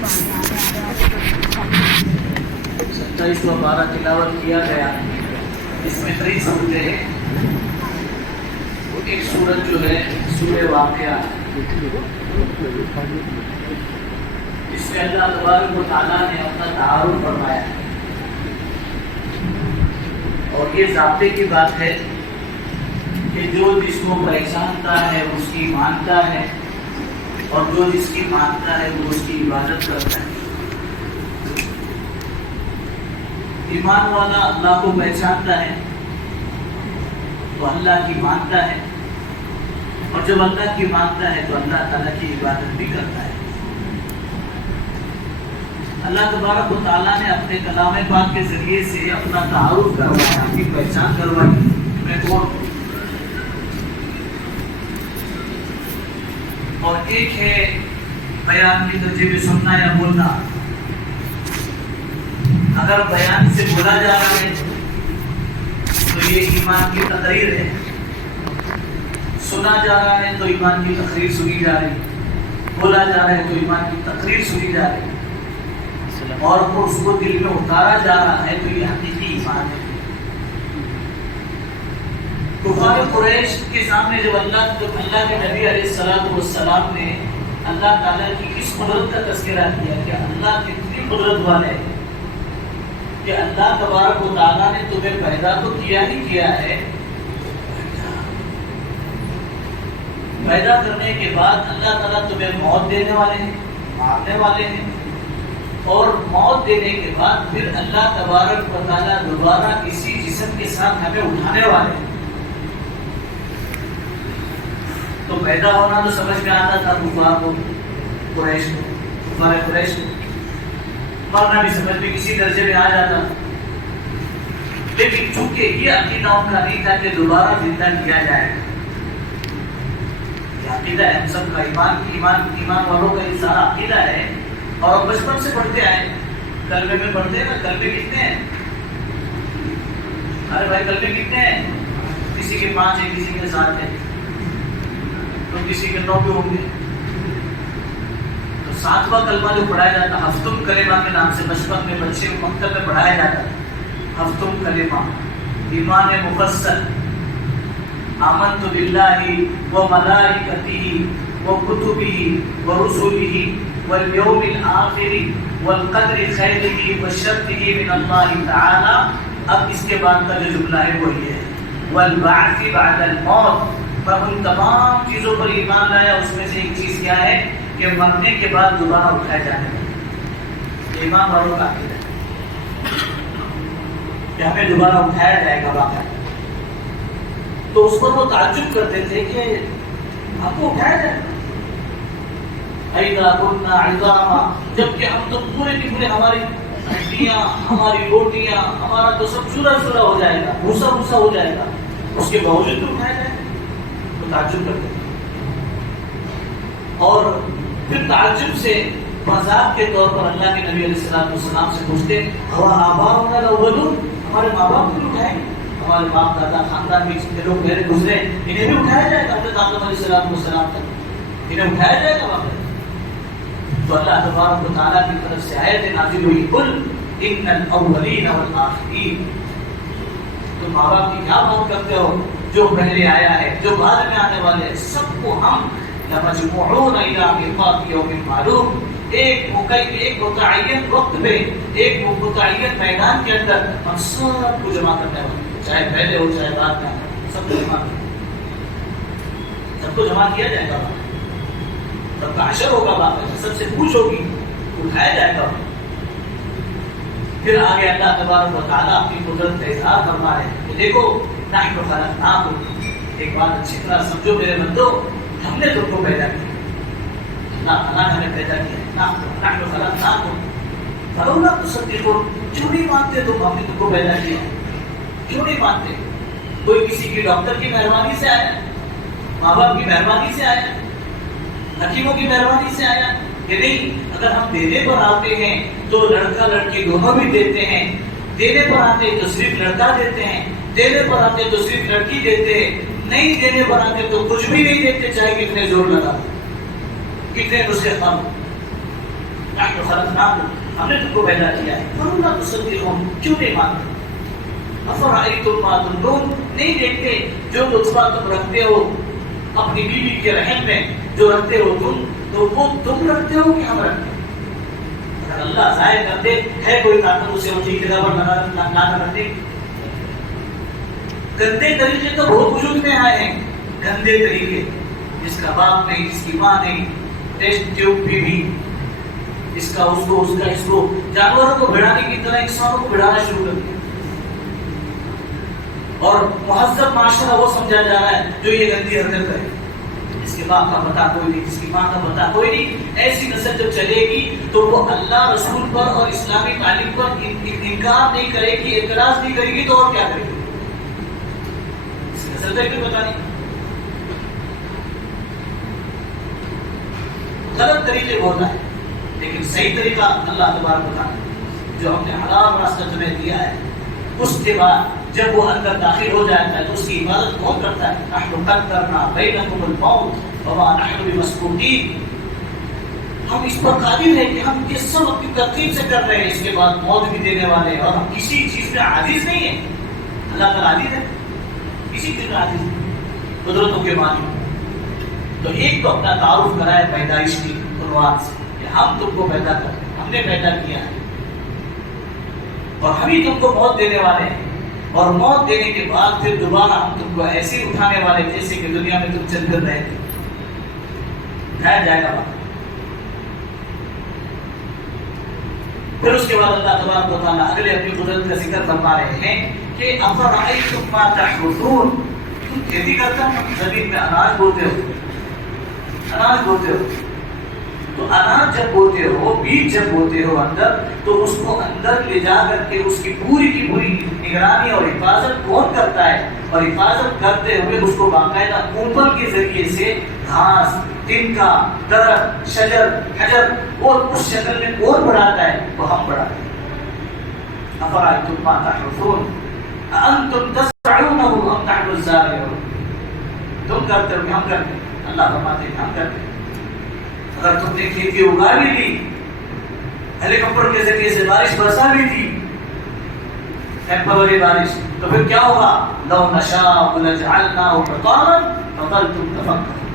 27 و 12 تلاوت کیا گیا. اس میں کئی صورتیں ہیں. ایک سورت جو ہے سورہ واقعہ، اس میں اللہ تبارک و تعالیٰ نے اپنا تعارف فرمایا ہے، اور یہ ضابطے کی بات ہے کہ جو جس کو پہچانتا ہے اس کی مانتا ہے، اور جو جس کی مانتا ہے وہ اس کی عبادت کرتا ہے. ایمان والا اللہ کو پہچانتا ہے تو اللہ کی مانتا ہے، اور جب اللہ کی مانتا ہے تو اللہ تعالیٰ کی عبادت بھی کرتا ہے. اللہ تبارک و تعالیٰ نے اپنے کلام پاک کے ذریعے سے اپنا تعارف کروایا، اپنی پہچان کروائی. میں کون؟ اور ایک ہے بیان کے درجے میں سننا یا بولنا. اگر بیان سے بولا جا رہا ہے تو یہ ایمان کی تقریر ہے، سنا جا رہا ہے تو ایمان کی تقریر سنی جا رہی، بولا جا رہا ہے تو ایمان کی تقریر سنی جا رہی، اور اس کو دل میں اتارا جا رہا ہے تو یہ حقیقی ایمان ہے. کفار قریش کے سامنے جب اللہ کے نبی علیہ السلام نے اللہ تعالیٰ کی اس قدرت کا تذکرہ کیا کہ اللہ کتنی قدرت والے ہے، کہ اللہ تبارک و تعالیٰ نے تمہیں پیدا تو کیا ہی کیا ہے، پیدا کرنے کے بعد اللہ تعالیٰ تمہیں موت دینے والے ہیں، مارنے والے ہیں، اور موت دینے کے بعد پھر اللہ تبارک و تعالیٰ دوبارہ اسی جسم کے ساتھ ہمیں اٹھانے والے ہیں. تو پیدا ہونا تو سمجھ میں آتا تھا کفار کو، قریش کو، کفار قریش کو. مرنا بھی سمجھ میں کسی درجے میں آ جاتا، لیکن چونکہ یہ عقیدہ ان کا نہیں تھا کہ دوبارہ زندہ کیا جائے گا. یہ عقیدہ ہے ہم سب کا، ایمان والوں کا یہ سارا عقیدہ ہے. اور بچپن سے پڑھتے آئے، کلمے میں پڑھتے ہیں نا. کلمے کتنے ہیں؟ ارے بھائی کلمے کتنے ہیں؟ کسی کے 5 ہیں، کسی کے 7 ہیں، تو کسی کے 9 بھی ہوں گے. تو 7واں کلمہ جو پڑھایا جاتا ہے ہفتم کلمہ کے نام سے، بچپن میں بچے کو مکتب میں پڑھایا جاتا ہے. ہفتم کلمہ ایمان مفصل، آمنت باللہ و ملائکتہ و کتبہ و رسلہ والیوم الآخر والقدر خیرہ و شرہ من اللہ تعالی. اب اس کے بعد کا جو جملہ ہے وہ یہ ہے والبعث بعد الموت. میں ان تمام چیزوں پر ایمان لایا، اس میں سے ایک چیز کیا ہے کہ مرنے کے بعد دوبارہ اٹھائے جانے کا. ایمان والوں کا عقیدہ ہے کہ ہمیں دوبارہ اٹھایا جائے گا واقعہ. تو اس پر وہ تعجب کرتے تھے کہ آپ کو اٹھایا جائے گا. اِذَا كُنَّا عِظَامًا، جبکہ ہم تو پورے کی پورے، ہماری ہڈیاں، ہماری روٹیاں، ہمارا تو سب چورا چورا ہو جائے گا، بھوسا بھوسا ہو جائے گا، اس کے باوجود تو اٹھایا جائے گا. تو تعجب کرتے تھے. اور پھر تعجب سے مذاق کے طور پر اللہ کے نبی علیہ السلام سے پوچھتے آباؤنا الاولون، ہمارے ماں باپ کو اٹھائیں گے، ہمارے باپ دادا خاندان میں جتنے لوگ میرے گزرے انہیں بھی اٹھایا جائے گا. اپنے آدم علیہ السلام تک انہیں اٹھایا جائے گا واقعہ. تو اللہ تبارک و تعالیٰ کی طرف سے آیت نازل ہوئی قل ان الاولین والآخرین. تو ماں باپ کی کیا بات کرتے ہو؟ جو پہلے آیا ہے، جو بعد میں آنے والے ہیں، سب کو ہم لمجموعون الی میقات یوم معلوم، ایک متعین وقت پہ، ایک متعین میدان کے اندر ہم سب کو جمع کرنے والے، چاہے پہلے ہو چاہے بعد میں، سب کو جمع کریں، سب کو جمع کیا جائے گا. سب کا حشر ہوگا، باقی سب سے پوچھ ہوگی، اٹھایا جائے گا. پھر آگے اللہ تبارک و تعالیٰ اپنی قدرت کا اظہار فرما رہے ہیں کہ دیکھو نحن خلقناکم. ایک بات اچھی طرح سمجھو میرے بندو، ہم نے تم کو پیدا کیا، اللہ تعالیٰ نے ہمیں پیدا کیا. نحن خلقناکم فلولا تصدقون. کیوں نہیں مانتے تم؟ ہم نے تم کو پیدا کیا، کیوں نہیں مانتے؟ کوئی کسی کی ڈاکٹر کی مہربانی سے آیا، ماں باپ کی مہربانی سے آیا، حکیموں کی مہربانی سے آیا کہ نہیں؟ اگر ہم دینے پر آتے ہیں تو لڑکا لڑکی دونوں بھی دیتے ہیں، دینے پر آتے تو صرف لڑکا دیتے ہیں، دینے پر آتے تو صرف لڑکی دیتے ہیں، نہیں دینے پر آتے تو کچھ بھی نہیں دیتے، چاہے کتنے زور لگا، کتنے نسخے خام. نحن خلقناکم، ہم نے تم کو پیدا کیا ہے، فلولا تصدقون، کیوں نہیں مانتے؟ افرأیتم ما تمنون، نہیں دیکھتے جو لطفہ تم رکھتے ہو اپنی بیوی کے رحم میں، جو رکھتے ہو تم، تو وہ تم رکھتے ہو کہ ہم رکھتے ہیں؟ اگر اللہ ضائع کرتے ہے کوئی طاقت اسے وہ ٹھیک جگہ پر لا کر رکھتے؟ گندے طریقے تو بہت وجود میں آئے ہیں، گندے طریقے، جس کا باپ نہیں، جس کی ماں نہیں، ٹیسٹ ٹیوب بھی، اس کا اس کو، اس کا اس کو، جانوروں کو بڑھانے کی طرح انسانوں کو بڑھانا شروع کر دیا، اور مہذب معاشرہ وہ سمجھا جا رہا ہے جو یہ گندی حرکت کرے، جس کے باپ کا پتہ کوئی نہیں، جس کی ماں کا پتہ کوئی نہیں۔ ایسی نسل جب چلے گی تو وہ اللہ رسول پر اور اسلامی تعلیم پر انکار نہیں کرے گی، اعتراض نہیں کرے گی، تو اور کیا کرے گی؟ اس نسل کا کوئی پتہ نہیں۔ غلط طریقے بولتا ہے، لیکن صحیح طریقہ اللہ تبارک و تعالی جو ہم نے حلال راستہ تمہیں دیا ہے، اس کے بعد جب وہ اندر داخل ہو جاتا ہے تو اس کی عبادت کون کرتا ہے؟ نحن قدرنا بینکم الموت وما نحن بمسبوقین، ہم اس پر قادر ہیں کہ ہم یہ سب اپنی ترتیب سے کر رہے ہیں، اس کے بعد موت بھی دینے والے ہیں، اور ہم کسی چیز میں عاجز نہیں ہیں۔ اللہ تعالیٰ عاجز ہے؟ کسی چیز میں عاجز نہیں، قدرتوں کے مالک۔ تو ایک تو اپنا تعارف کرائے پیدائش کی عنوان سے کہ ہم تم کو پیدا کرتے ہیں، ہم نے پیدا کیا ہے، اور ہم ہی تم کو موت دینے والے ہیں، اور موت دینے کے بعد پھر دوبارہ ہم تم کو ایسے ہی اٹھانے والے جیسے کہ دنیا میں تم چل کر رہے تھے، اٹھایا جائے گا وہاں۔ پھر اس کے بعد اللہ تبارک و تعالیٰ اگلے اپنی قدرت کا ذکر فرما رہے ہیں کہ افرأیتم ما تحرثون، تم کھیتی کرتے ہو، زمین میں اناج بوتے ہو، اناج بوتے ہو، تو اناج جب بوتے ہو، بیج جب بوتے ہو اندر، تو اس کو اندر لے جا کر کے اس کی پوری نگرانی اور حفاظت کون کرتا ہے؟ اور حفاظت کرتے ہوئے اس کو باقاعدہ اوپر کے ذریعے سے گھاس، تنکا، درخت، شجر، حجر، اور اس شکل میں کون بڑھاتا ہے؟ وہ ہم بڑھاتے ہیں۔ افرأیتم ما تحرثون اانتم تزرعونه ام نحن الزارعون، تم کرتے ہو کہ ہم کرتے ہیں؟ اللہ فرماتے ہیں ہم کرتے ہیں۔ اگر تم نے کھیتی اگا بھی لی، ہیلی کاپٹر کے ذریعے سے بارش برسا بھی دی، ٹیمپرری بارش، تو پھر کیا ہوگا؟ لو نشاء لجعلناه حطاما فظلتم تفکرون،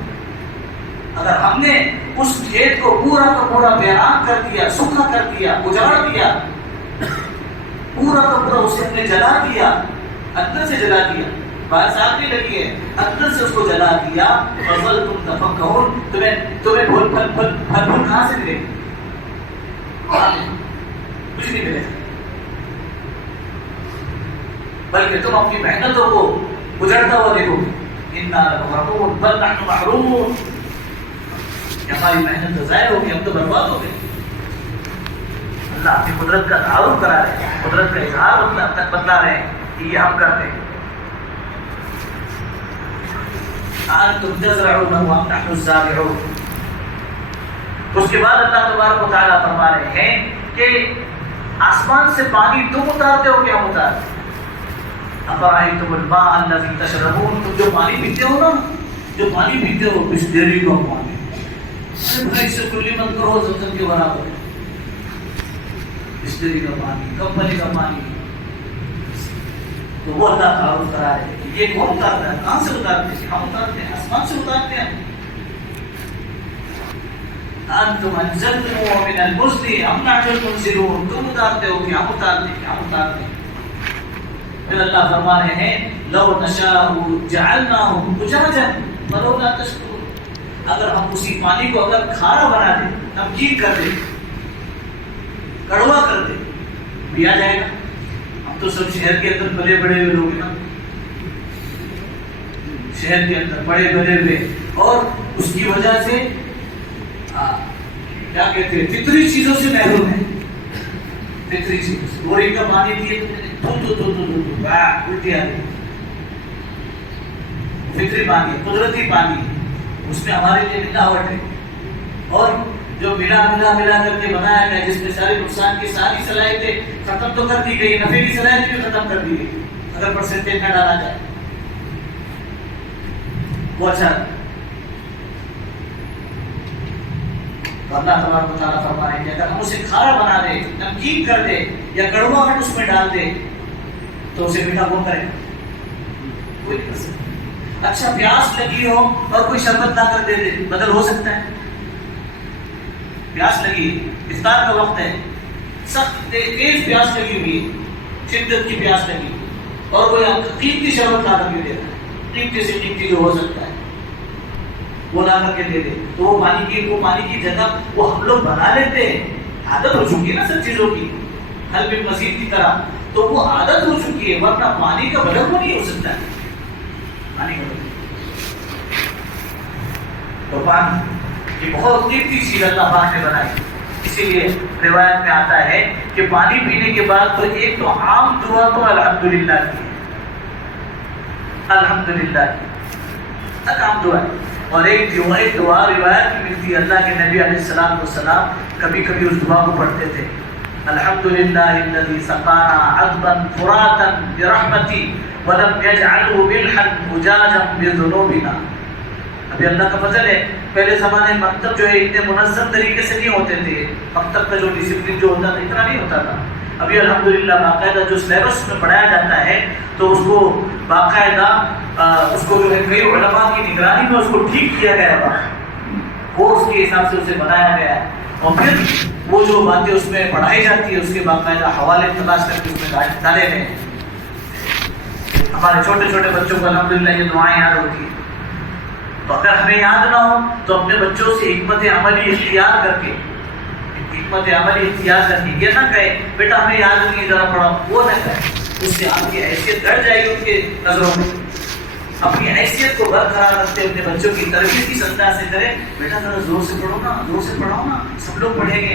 اگر ہم نے اس کھیت کو پورا کا پورا ویران کر دیا، سوکھا کر دیا، اجاڑ دیا، پورا کا پورا اسے ہم نے جلا دیا، اندر سے جلا دیا، باہر سے آگ نہیں لگی ہے، اندر سے اس کو جلا دیا، فظلتم تفکرون، تمہیں پھل کہاں سے ملے؟ کچھ نہیں ملے، بلکہ تم اپنی محنتوں کو اجڑتا ہوا دیکھو گے۔ انا لمغرمون بل نحن محرومون، ہماری محنت تو ضائع ہوگی، ہم تو برباد ہو گئے۔ اللہ اپنی قدرت کا تعارف کرا رہے ہیں، قدرت کا اظہار بتلا رہے ہیں کہ یہ ہم کرتے ہیں۔ انتم تزرعونه ام نحن الزارعون، اس کے بعد اللہ تبارک و تعالیٰ فرما رہے ہیں کہ آسمان سے پانی تم اتارتے ہو کہ ہم اتارتے ہیں؟ افرأیتم الماء الذی تشربون، تم جو پانی پیتے ہو نا، جو پانی پیتے ہو، بسلری کا پانی، بھائی سے کلی مت کرو زمزم کے برابر، بسلری کا پانی، کمپنی کا پانی، تو وہ اللہ تعارف کرا رہے ہیں کہ یہ کون اتارتا ہے؟ کہاں سے اتارتے ہیں؟ ہم اتارتے ہیں، آسمان سے اتارتے ہیں۔ انتم انزلتموه من المزن ام نحن المنزلون، تم اتارتے ہو کہ ہم اتارتے ہیں؟ ہم اتارتے ہیں۔ پھر اللہ فرما رہے ہیں لو نشاء جعلناه اجاجا فلولا تشکرون، اگر ہم اسی پانی کو اگر کھارا بنا دیں، نمکین کر دیں، کڑوا کر دیں، پیا جائے گا؟ ہم تو سب شہر کے اندر بڑے بڑے ہوئے لوگ ہیں نا، شہر کے اندر بڑے بڑے ہوئے، اور اس کی وجہ سے کیا کہتے ہیں، فطری چیزوں سے محروم ہے، فطری چیزوں سے۔ بورنگ کا پانی پیے تو الٹی آ گئی، فطری پانی، قدرتی پانی، اس میں ہمارے لیے ملاوٹ ہے، اور جو ملا کر کے بنایا گیا، جس میں سارے نقصان کی ساری صلاحیتیں ختم تو کر دی گئی، نفع کی صلاحیت بھی ختم کر دی گئی، اگر پرسنٹیج نہ ڈالا جائے وہ اچھا۔ تو اللہ تبارک و تعالیٰ فرما رہے پائیں گے. اگر ہم اسے کھارا بنا دیں, نمکین کر دیں یا کڑواہٹ اس میں ڈال دیں تو اسے میٹھا کون کرے؟ کوئی نہیں کر سکتا. اچھا پیاس لگی ہو اور کوئی شربت لا کر دے دے, بدل ہو سکتا ہے؟ پیاس لگی, افطار کا وقت ہے, سخت تیز پیاس لگی ہوئی ہے, شدت کی پیاس لگی, اور کوئی قیمتی شربت لا کر کے دے رہا ہے, قیمتی سے قیمتی جو ہو سکتا ہے وہ لا کر کے دے دے, تو وہ پانی کی جگہ وہ ہم لوگ بنا لیتے ہیں. عادت ہو چکی ہے نا سب چیزوں کی, حل بن مزید کی طرح, تو وہ عادت ہو چکی ہے, ورنہ پانی کا بدل وہ نہیں ہو سکتا ہے. پانی کا بدل تو پانی یہ بہت قیمتی چیز اللہ پاک نے بنائی. اسی لیے روایت میں آتا ہے کہ پانی پینے کے بعد تو ایک تو عام دعا تو الحمدللہ کی, الحمدللہ کی عام دعا ہے, اور ایک دعا روایت کی ملتی ہے اللہ کے نبی علیہ السلام کبھی کبھی اس دعا کو پڑھتے تھے, الحمدللہ الذی سقانا عذبا فراتا برحمتی ولم یجعلہ ملحا مجاجا بذنوبنا. ابھی اللہ کا فضل ہے, پہلے زمانے مکتب جو ہے اتنے منظم طریقے سے نہیں ہوتے تھے, مکتب کا جو ڈسپلن جو ہوتا تھا اتنا نہیں ہوتا تھا. ابھی الحمدللہ باقاعدہ جو سلیبس میں پڑھایا جاتا ہے تو اس کو باقاعدہ اس کو جو ہے کئی علماء کی نگرانی میں اس کو ٹھیک کیا گیا ہے, وہ اس کے حساب سے اسے بنایا گیا ہے, اور پھر وہ جو باتیں اس میں پڑھائی جاتی ہے اس کے باقاعدہ حوالے تلاش کر کے اس میں ڈالے گئے. ہمارے چھوٹے چھوٹے بچوں کو الحمدللہ یہ دعائیں یاد ہوتی ہیں, تو اگر ہمیں یاد نہ ہو تو اپنے بچوں سے حکمت عملی اختیار کر کے یہ نہ کہے بیٹا ہمیں یاد نہیں ذرا پڑھاؤ, وہ نہ کہے, اس سے آپ کی حیثیت گڑ جائے گی ان کے نظروں میں. اپنی حیثیت کو برقرار رکھتے اپنے بچوں کی تربیت کی سطح سے کرے, بیٹا ذرا زور سے پڑھو نا, زور سے پڑھاؤ نا, سب لوگ پڑھیں گے.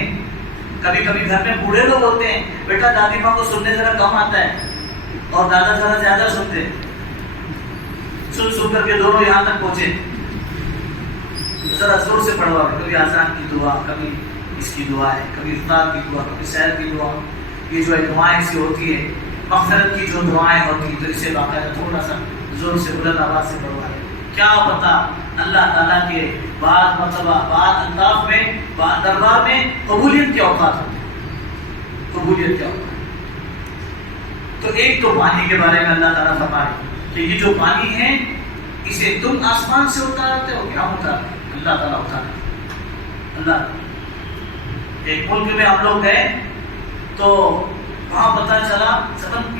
کبھی کبھی گھر میں بوڑھے لوگ ہوتے ہیں, بیٹا دادی ماں کو سننے ذرا کم آتا ہے اور دادا ذرا زیادہ سنتے, سن کر کے دونوں یہاں تک پہنچے, ذرا زور سے پڑھوا. کبھی آزان کی دعا, کبھی اس کی دعا ہے, کبھی افطار کی دعا, کبھی سحر کی دعا, یہ جو ہے دعائیں سے ہوتی ہے. مغفرت کی جو دعائیں ہوتی ہیں تو اسے باقاعدہ تھوڑا سا زور سے بلند آواز سے پڑھوائے. کیا پتا اللہ تعالیٰ کے بعد مرتبہ بعد الطاف میں بعد دربار میں قبولیت کے اوقات ہوتے ہیں, قبولیت کے اوقات. تو ایک تو پانی کے بارے میں اللہ تعالیٰ فرمائے کہ یہ جو پانی ہے اسے تم آسمان سے اتارتے ہو, کیا اتارتے؟ اللہ تعالیٰ اتارتے. اللہ ایک ملک میں ہم لوگ گئے تو وہاں پتہ چلا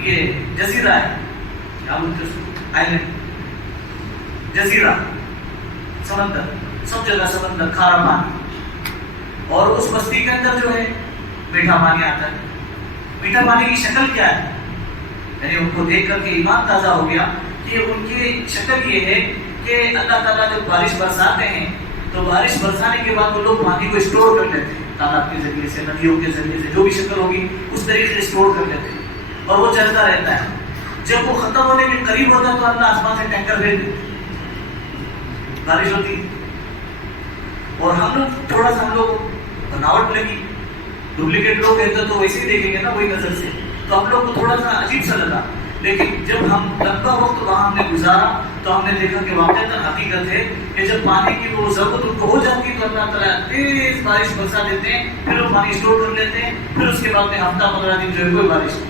یہ جزیرہ ہے, کیا بولتے اس کو, آئلینڈ, جزیرہ, سمندر, سب جگہ سمندر, کھارا پانی, اور اس بستی کے اندر جو ہے میٹھا پانی آتا ہے. میٹھا پانی کی شکل کیا ہے؟ یعنی ان کو دیکھ کر کے ایمان تازہ ہو گیا کہ ان کی شکل یہ ہے کہ اللہ تعالیٰ جب بارش برساتے ہیں تو بارش برسانے کے بعد وہ لوگ پانی کو اسٹور کر لیتے ہیں, تالاب کے ذریعے سے, ندیوں کے ذریعے سے, جو بھی شکل ہوگی اس طریقے سے اسٹور کر لیتے ہیں, اور وہ چلتا رہتا ہے. جب وہ ختم ہونے کے قریب ہوتا ہے تو اللہ آسمان سے ٹینکر بھیج دیتے, بارش ہوتی. اور ہم لوگ تھوڑا سا ہم لوگ بناوٹ لگی, ڈپلیکیٹ لوگ رہتے تو ویسے ہی دیکھیں گے نا وہی نظر سے, تو ہم لوگ کو تھوڑا سا عجیب سا لگا. لیکن جب ہم لمبا وقت وہاں ہم نے گزارا تو ہم نے دیکھا کہ واقعتاً حقیقت ہے کہ جب پانی کی وہ ضرورت ان کو ہو جاتی ہے تو اللہ تعالیٰ تیز بارش برسا دیتے ہیں, پھر وہ پانی اسٹور کر لیتے ہیں, پھر اس کے بعد میں ہفتہ 15 دن جو ہے کوئی بارش نہیں.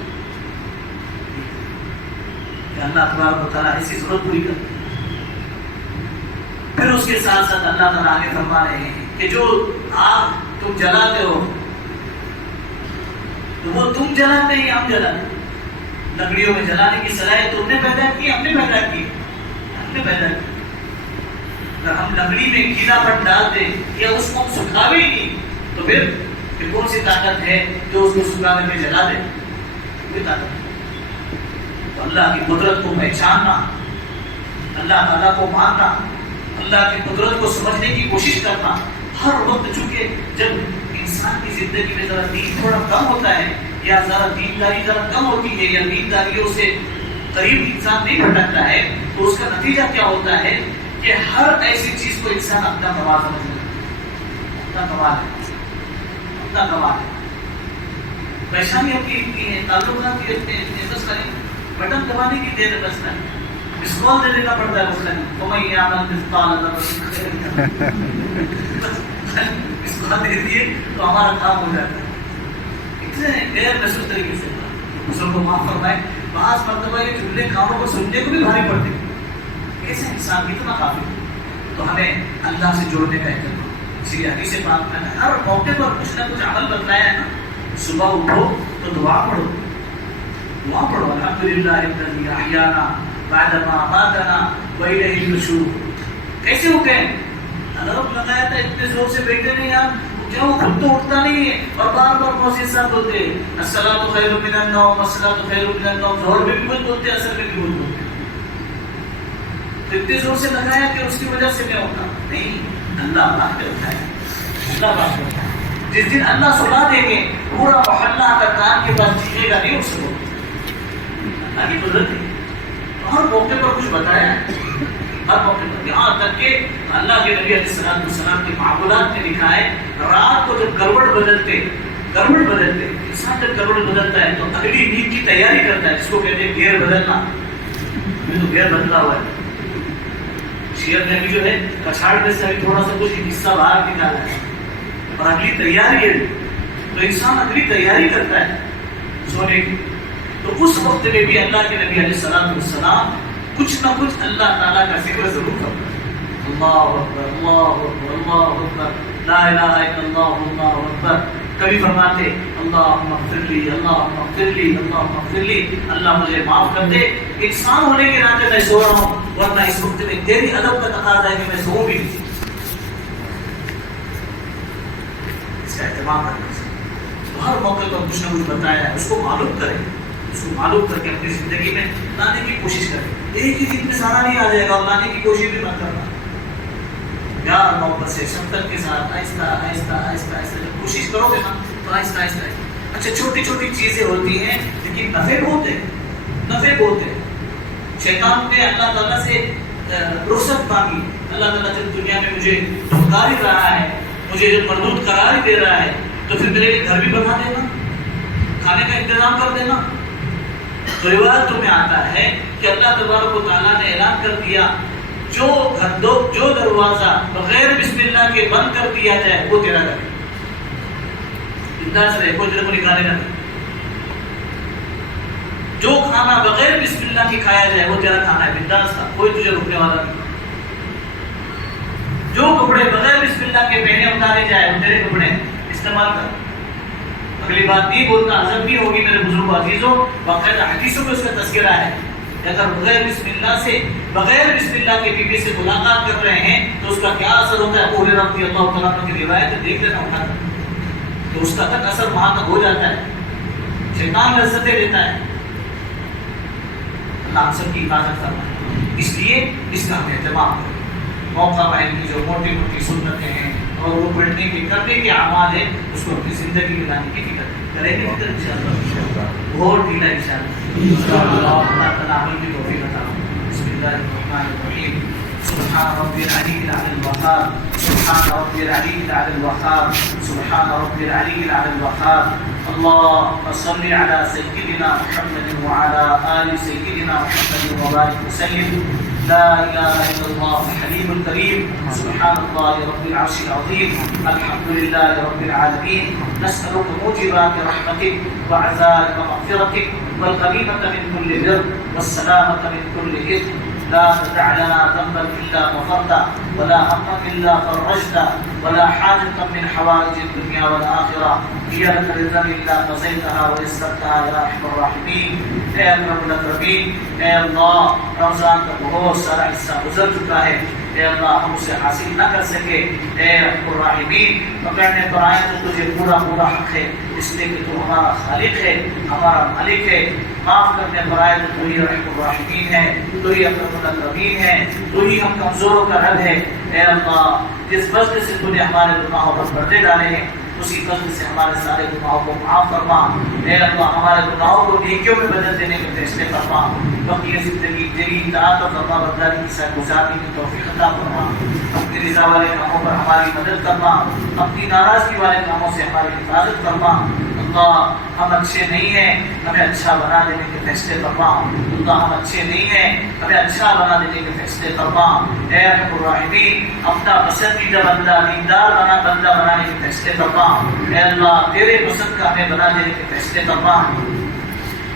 اللہ تبارک و تعالیٰ ایسی ضرورت پوری کرتے ہیں. پھر اس کے ساتھ ساتھ اللہ تعالیٰ آگے فرما رہے ہیں کہ جو آگ تم جلاتے ہو تو وہ تم جلاتے ہیں, ہم جلاتے ہیں. لکڑیوں میں جلانے کی صلاحیت تم نے پیدا کی, ہم نے پیدا کی, ہم نے پیدا کی. اگر ہم لکڑی میں گیلا پن ڈال دیں یا اس کو ہم سکھاوے ہی نہیں تو پھر کون سی طاقت ہے جو اس کو سکھا کر کے جلا دے؟ کوئی طاقت. تو اللہ کی قدرت کو پہچاننا, اللہ تعالیٰ کو ماننا, اللہ کی قدرت کو سمجھنے کی کوشش کرنا ہر وقت. چونکہ جب انسان کی زندگی میں ذرا دین تھوڑا کم ہوتا ہے یا ذرا دینداری ذرا کم ہوتی ہے یا دینداریوں سے قریب انسان نہیں بھٹکتا ہے تو اس کا نتیجہ کیا ہوتا ہے کہ ہر ایسی چیز کو انسان اپنا کمال سمجھتا ہے. اپنا کمال ہے, اپنا کمال ہے. پریشانی اپنی اتنی ہے, تعلقات کی اتنے بس کریں, بٹن دبانے کی دیر بس کریں, مسکال دے دینا پڑتا ہے بس کریں, تو میں یہ عمل مسکال سنا دیتی ہے تو ہمارا کام ہو جاتا ہے. اتنے غیر محسوس طریقے سے دوسروں کو معاف فرمائے. بعض مرتبہ یہ جملے کانوں کو سننے کو بھی بھاری پڑتے ہیں. کیسے انسان کتنا کافی ہے. تو ہمیں اللہ سے جوڑنے کا اہتمام. اسی لیے حدیث پاک میں ہر موقع پر کچھ نہ کچھ عمل بتلایا ہے نا. صبح اٹھو تو دعا پڑھو. دعا پڑھو الحمدللہ الذی احیانا بعد ما اماتنا والیہ النشور. کیسے اٹھے؟ الرب لگایا تھا اتنے زور سے بیٹھے نہیں یار. کیوں؟ خود تو اٹھتا نہیں ہے اور بار بار موسیقات ہوتے ہیں. الصلاۃ خیر من النوم، الصلاۃ خیر من النوم. ظہر میں بھی کچھ بولتے ہیں، عصر میں بھی کچھ بولتے ہیں. تو اتنے زور سے لگایا کہ اس کی وجہ سے میں اٹھا نہیں. اللہ بات کرتا ہے، اللہ بات کرتا ہے. جس دن اللہ سنا دیں گے پورا محلہ اگر کان کے پاس چیزے گا نہیں اس کو. اللہ کی قدرت ہے. ہر موقع پر کچھ بتایا ہے، ہر موقع پر. یہاں تک کہ اللہ کے نبی علیہ السلام کے معمولات میں لکھا ہے رات کو جب گڑبڑ بدلتے انسان جب گڑبڑ بدلتا ہے تو اگلی نیند کی تیاری کرتا ہے، جس کو کہتے ہیں گیئر بدلنا. میں تو گیئر بدلا ہوا ہے. شیعہ نے بھی جو ہے کچھاڑ میں سے تھوڑا سا کچھ حصہ باہر نکالا ہے اور اگلی تیاری ہے. تو انسان اگلی تیاری کرتا ہے سونے کی. تو اس وقت میں بھی اللہ کے نبی علیہ السلام کچھ نہ کچھ اللہ تعالیٰ کا ذکر ضرور کرتا ہے. اللہ اکبر، اللہ اکبر، اللہ اکبر، لا الہ الا اللہ، اللہ اکبر. کبھی فرماتے اللہم اغفر لی، اللہم اغفر لی، اللہم اغفر لی. اللہ مجھے معاف کر دے. انسان ہونے کے ناطے میں سو رہا ہوں، ورنہ اس وقت میں تیری ادب کا تقاضا ہے کہ میں سو بھی نہیں. اس کا اہتمام کرنا چاہیے. تو ہر موقع پر کچھ نہ کچھ بتایا ہے، اس کو معلوم کریں، اس کو معلوم کر کے اپنی زندگی میں لانے کی کوشش کریں. ایک ہی دن میں سارا نہیں آ جائے گا اور لانے کی کوشش بھی مت کرنا. پیار محبت سے شفقت کے ساتھ آہستہ آہستہ آہستہ آہستہ جب کوشش کرو گے نا تو آہستہ آہستہ. اچھا چھوٹی چھوٹی چیزیں ہوتی ہیں لیکن نفع بہت ہے، نفع بہت ہے. شیطان نے اللہ تعالیٰ سے رخصت مانگی. اللہ تعالیٰ جب دنیا میں مجھے دھمکا ہی رہا ہے، مجھے جب مردود قرار ہی دے رہا ہے، تو پھر میرے لیے گھر بھی بنا دینا، کھانے کا انتظام کر دینا. تو روایتوں میں آتا ہے کہ اللہ تبارک و تعالیٰ نے اعلان کر دیا جو دروازہ بغیر بسم اللہ کے بند کر دیا جائے وہ تیرا گھر. انداز رہے، کوئی تیرے کو نکالے گا نہیں. جو کھانا بغیر بسم اللہ کے کھایا جائے وہ تیرا کھانا ہے، بنداز تھا، کوئی تجھے روکنے والا نہیں. جو کپڑے بغیر بسم اللہ کے پہنے اتارے جائے وہ تیرے کپڑے استعمال کر. اگلی بات نہیں بولتا، عزت بھی ہوگی میرے بزرگوں عزیزوں. باقاعدہ حدیثوں میں اس کا تذکرہ ہے. اگر بغیر بسم اللہ کے بیوی سے ملاقات کر رہے ہیں تو اس کا کیا اثر ہوتا ہے. ابو ہریرہ رضی اللہ تعالیٰ عنہ کی روایت دیکھ لینا اٹھا کر، تو اس کا تک اثر وہاں تک ہو جاتا ہے. شیطان لذتیں دیتا ہے. اللہ ہم سب کی حفاظت فرمائے. اس لیے اس کا ہم اہتمام کریں. موقع پائیں کی جو موٹی موٹی سنتیں ہیں اور وہ پڑھنے کے کرنے کے اعمال ہیں اس کو اپنی زندگی میں لانے کی فکر کریں گے. فکر انشاءاللہ بہت ڈھیلا انشاءاللہ اللہ تعالیٰ عمل کی توفیق عطا فرمائے. بسم اللہ الرحمن الرحیم. سبحان ربی العلی الاعلی الوقار، سبحان ربی العلی الاعلی الوقار، سبحان ربی العلی الاعلی الوقار. اللهم صل على سيدنا محمد وعلى آل سيدنا محمد وبارك وسلم. لا إله إلا الله الحليم الكريم. سبحان الله رب العرش العظيم. الحمد لله رب العالمين. نسألك موجبات رحمتك وعزائم مغفرتك والغنيمة من كل بر والسلامة من كل إثم. لا تدع لنا ذنبا إلا غفرته ولا هما إلا فرجته ولا حاجة من حوائج الدنيا والآخرة هي لك رضا إلا قضيتها ويسرتها يا أرحم الراحمين. اے اکرم الاکرمین، اے اللہ رمضان کا بہت سارا حصہ گزر چکا ہے. اے اللہ ہم اسے حاصل نہ کر سکے. اے رحم الراحمین، پکڑنے پر آئے تو تجھے پورا پورا حق ہے، اس لیے کہ تو ہمارا خالق ہے، ہمارا مالک ہے. معاف کرنے پر آئے تو ہی رحم الراحمین ہے، تو ہی اکرم الاکرمین ہے، تو ہی ہم کمزوروں کا رب ہے. اے اللہ جس فضل سے تو نے ہمارے گناہوں پر پردے ڈالے ہیں اسی فضل سے ہمارے سارے گناہوں کو معاف فرما. اے اللہ ہمارے گناہوں کو نیکیوں میں بدل دینے کے فیصلے فرما. بقیہ زندگی تیری اطاعت اور فرما برداری کے ساتھ گزارنے کی توفیق عطا فرما. اپنی رضا والے کاموں پر ہماری مدد فرما، اپنی ناراضگی والے کاموں سے ہماری حفاظت فرما. اللہ ہم اچھے نہیں ہیں، ہمیں اچھا بنا دینے کے فیصلے فرما۔ اللہ ہم اچھے نہیں ہیں، ہمیں اچھا بنا دینے کے فیصلے فرما۔ اے ارحم الراحمین اپنا پسندیدہ بندہ دیندار بندہ بنانے کے فیصلے فرما۔ اے اللہ تیرے پسند کا ہمیں بنا دینے کے فیصلے فرما۔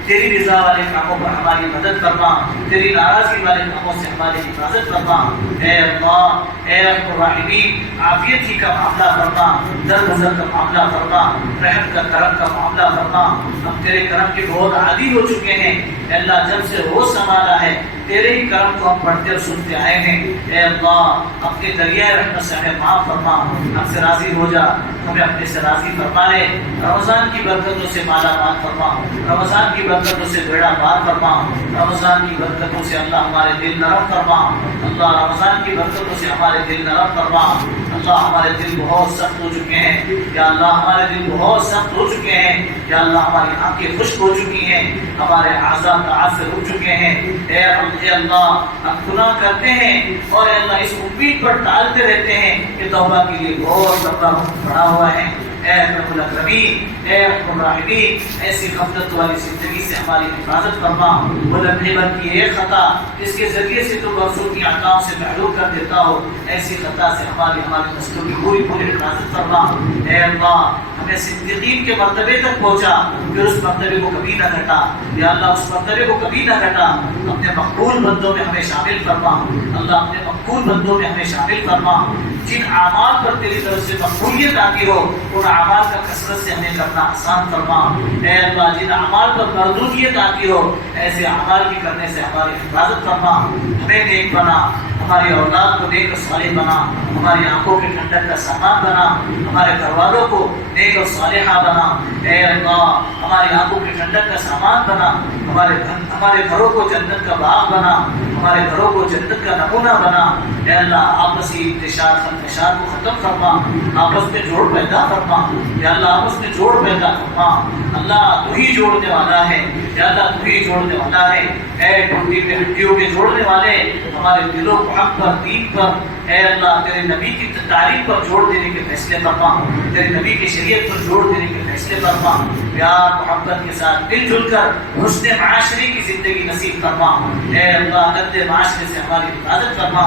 تیری رضا والے کاموں پر ہماری مدد فرما، تیری ناراضگی والے کاموں سے ہماری حفاظت فرما۔ اے اللہ اے ارحم الراحمین عافیت ہی کا معاملہ فرما، درگزر کا معاملہ فرما، رحم کا کرم کا معاملہ فرما۔ ہم تیرے کرم کے بہت عادی ہو چکے ہیں اے اللہ، جب سے ہوش سنبھالا ہے تیرے ہی کرم کو ہم پڑھتے اور سنتے آئے ہیں۔ اے اللہ اپنے دریائے رحمت سے ہمیں معاف فرما، ہم سے راضی ہو جا، ہمیں اپنے سے راضی فرما لے۔ رمضان کی برکتوں سے مالا مال فرما، رمضان کی برکتوں سے بیڑا پار فرما، رمضان کی برکتوں سے اللہ ہمارے دل نرم فرما۔ اللہ رمضان کی برکتوں سے ہمارے دل نرم فرما۔ اللہ ہمارے دل بہت سخت ہو چکے ہیں یا اللہ، ہمارے دل بہت سخت ہو چکے ہیں یا اللہ، ہماری آنکھیں خشک ہو چکی ہیں، ہمارے اعضاء طاعت سے رک چکے ہیں۔ اے اللہ ہم گناہ کرتے ہیں اور اے اللہ اس امید پر ٹالتے رہتے ہیں کہ توبہ کے لیے بہت لمبا وقت پڑا ہوا ہے۔ اے اکرم الاکرمین اے ارحم الراحمین ایسی غفلت والی زندگی سے ہماری حفاظت فرما۔ وہ لمحے بھر کی ایک خطا جس کے ذریعے سے تو برسوں کی عطاؤں سے محروم کر دیتا ہو، ایسی خطا سے ہماری نسلوں کی پوری حفاظت فرما۔ اے اللہ ہمیں صدیقین کے مرتبے تک پہنچا، پھر اس مرتبے کو کبھی نہ گھٹا یا اللہ، اس مرتبے کو کبھی نہ گھٹا۔ اپنے مقبول بندوں میں ہمیں شامل فرما اللہ، اپنے مقبول بندوں میں ہمیں شامل فرما۔ جن اعمال پر تیری طرف سے مقبولیت آتی ہو ان اعمال کا کثرت سے ہمیں کرنا آسان فرما۔ اے اللہ جن اعمال پر مردودیت آتی ہو ایسے اعمال کی کرنے سے ہماری حفاظت فرما۔ ہمیں نیک بنا، ہماری اولاد کو نیک اور صالح بنا، ہماری آنکھوں کے ٹھنڈک کا سامان بنا، ہمارے گھر والوں کو نیک اور صالحہ بنا۔ اے اللہ ہماری آنکھوں کے ٹھنڈک کا سامان بنا، ہمارے گھروں کو جنت کا باغ بنا، ہمارے گھروں کو جنت کا نمونہ بنا۔ اے اللہ آپسی انتشار خلفشار کو ختم فرما، آپس میں جوڑ پیدا فرما۔ یا اللہ آپس میں جوڑ پیدا فرما۔ اللہ تو ہی جوڑنے والا ہے، یا اللہ تو ہی جوڑنے والا ہے۔ اے ٹوٹی ہوئی ہڈیوں کے جوڑنے والے ہمارے دلوں کو حق پر دین پر اے اللہ تیرے نبی کی تعلیم پر جوڑ دینے کے فیصلے فرما، تیرے نبی کی شریعت پر جوڑ دینے کے فیصلے فرما۔ پیار محبت کے ساتھ مل جل کر حسن معاشرے کی زندگی نصیب فرما۔ اے اللہ گندے معاشرے سے ہماری حفاظت فرما۔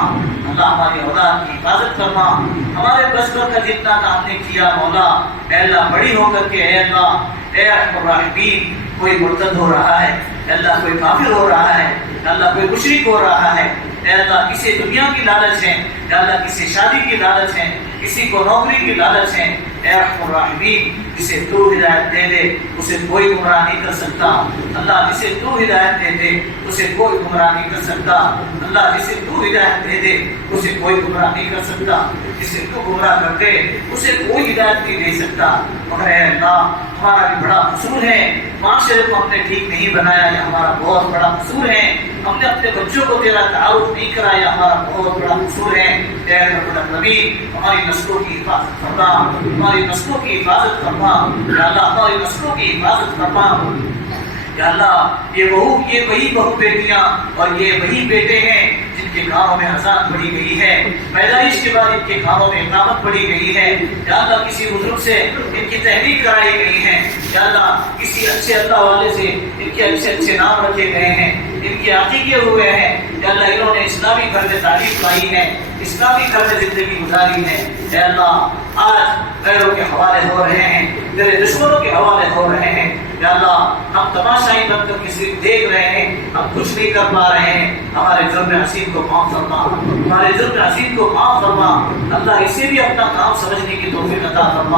اللہ ہماری اولاد کی حفاظت فرما۔ ہمارے بس پر کا جتنا کام نے کیا مولا اے اللہ بڑی ہو کر کے اے اللہ اے ارحم الراحمین کوئی مرتد ہو رہا ہے، اے اللہ کوئی کافر ہو رہا ہے، اے اللہ کوئی مشرک ہو رہا ہے، اے اللہ کسی دنیا کی لالچ ہے، اے اللہ کسی شادی کی لالچ ہے، کسی کو نوکری کی لالچ ہے، اے ارحم الراحمین جسے تو ہدایت دے دے اسے کوئی گمراہ نہیں کر سکتا۔ اللہ جسے تو ہدایت دے دے اسے کوئی گمراہ نہیں کر سکتا۔ اللہ جسے تو ہدایت دے دے اسے کوئی گمراہ نہیں کر سکتا، جسے تو گمراہ کر دے اسے کوئی ہدایت نہیں دے سکتا۔ مگر اے اللہ ہمارا بھی بڑا قصور ہے، معاشرے کو ہم نے ٹھیک نہیں بنایا، یہ ہمارا بہت بڑا قصور ہے۔ ہم نے اپنے بچوں کو تیرا تعارف نہیں کرایا، ہمارا بہت بڑا قصور ہے۔ اے رب العالمین ہماری نسلوں کی حفاظت فرما، ہماری نسلوں کی حفاظت فرما۔ یا اللہ ہماری نسلوں کی حفاظت فرما۔ یا اللہ یہ وہی بہو بیٹیاں اور یہ وہی بیٹے ہیں جن کے کاموں میں اذان پڑھی گئی ہے، پیدائش کے بعد ان کے کاموں میں اقامت پڑھی گئی ہے۔ یا اللہ کسی بزرگ سے ان کی تحریک کرائی گئی ہے، یا اللہ کسی اچھے اللہ والے سے ان کے اچھے نام رکھے گئے ہیں، ان کے عقیقے ہوئے ہیں۔ یا اللہ انہوں نے اسلامی گھر میں تعلیم پائی ہے، اسلامی گھر میں زندگی گزاری ہے۔ اے اللہ آج غیروں کے حوالے ہو رہے ہیں، تیرے دشمنوں کے حوالے ہو رہے ہیں۔ یا اللہ ہم تماشائی بن کر کسی دیکھ رہے ہیں، ہم کچھ نہیں کر پا رہے ہیں۔ ہمارے جرم عظیم کو معاف فرما، ہمارے جرم عظیم کو معاف فرما۔ اللہ اسے بھی اپنا کام سمجھنے کی توفیق عطا فرما،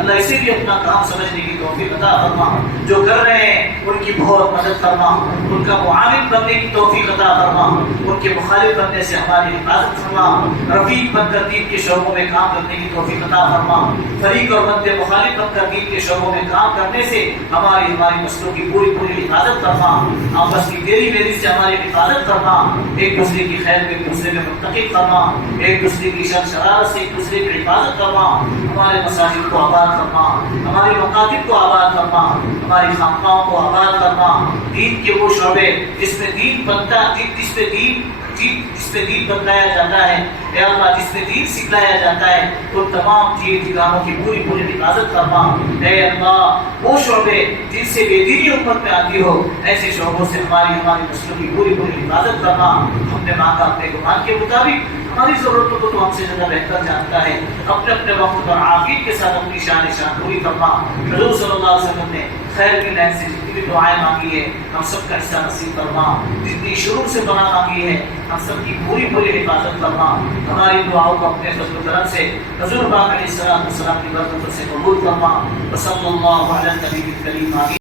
اللہ اسے بھی اپنا کام سمجھنے کی توفیق عطا فرما۔ جو کر رہے ہیں ان کی بہت مدد فرما، ان کا معاون بننے کی توفیق عطا فرما، ان کے مخالف بننے سے ہماری حفاظت فرما۔ رفیق بن کر دین کے شعبوں میں کام کرنے کی توفیق عطا فرما، فریق اور بند مخالف بن کر دین کے شعبوں میں کام کرنے سے ہماری نسلوں کی پوری حفاظت فرما۔ آپس کی تیری میری سے ہماری حفاظت فرما، ایک دوسرے کی خیر میں ایک دوسرے میں منتقل فرما، ایک دوسرے کی شر شرارت سے ایک دوسرے کی حفاظت فرما۔ ہمارے مساجد کو آباد فرما، ہماری مکاتب کو آباد فرما، ہماری خانقاہوں کو آباد فرما۔ دین کے وہ شعبے جس میں دین بنتا، جس میں دین جس پہ دین بتلایا جاتا ہے، اے اللہ جس پہ دین سکھلایا جاتا ہے، وہ تمام ٹھکانوں کی پوری پوری حفاظت فرما۔ اے اللہ وہ شعبے جن سے بے دینی امت میں آتی ہو، ایسے شعبوں سے ہماری نسلوں کی پوری پوری حفاظت فرما۔ ہم نے مانگا اپنے گمان کے مطابق، ہماری ضرورتوں کو تو ہم سے زیادہ بہتر جانتا ہے، اپنے اپنے وقت پر عافیت کے ساتھ اپنی شان پوری فرما۔ حضور صلی اللہ علیہ وسلم نے خیر کی لین سے جتنی بھی دعائیں مانگی ہے، ہم سب کا حصہ نصیب فرما۔ جتنی شروع سے دعا مانگی ہے، ہم سب کی پوری پوری حفاظت فرما۔ ہماری دعاؤں کو اپنے فضل و کرم سے حضور پاک علیہ السلام کی برکت سے قبول فرما۔ وصلی اللہ علی النبی الکریم۔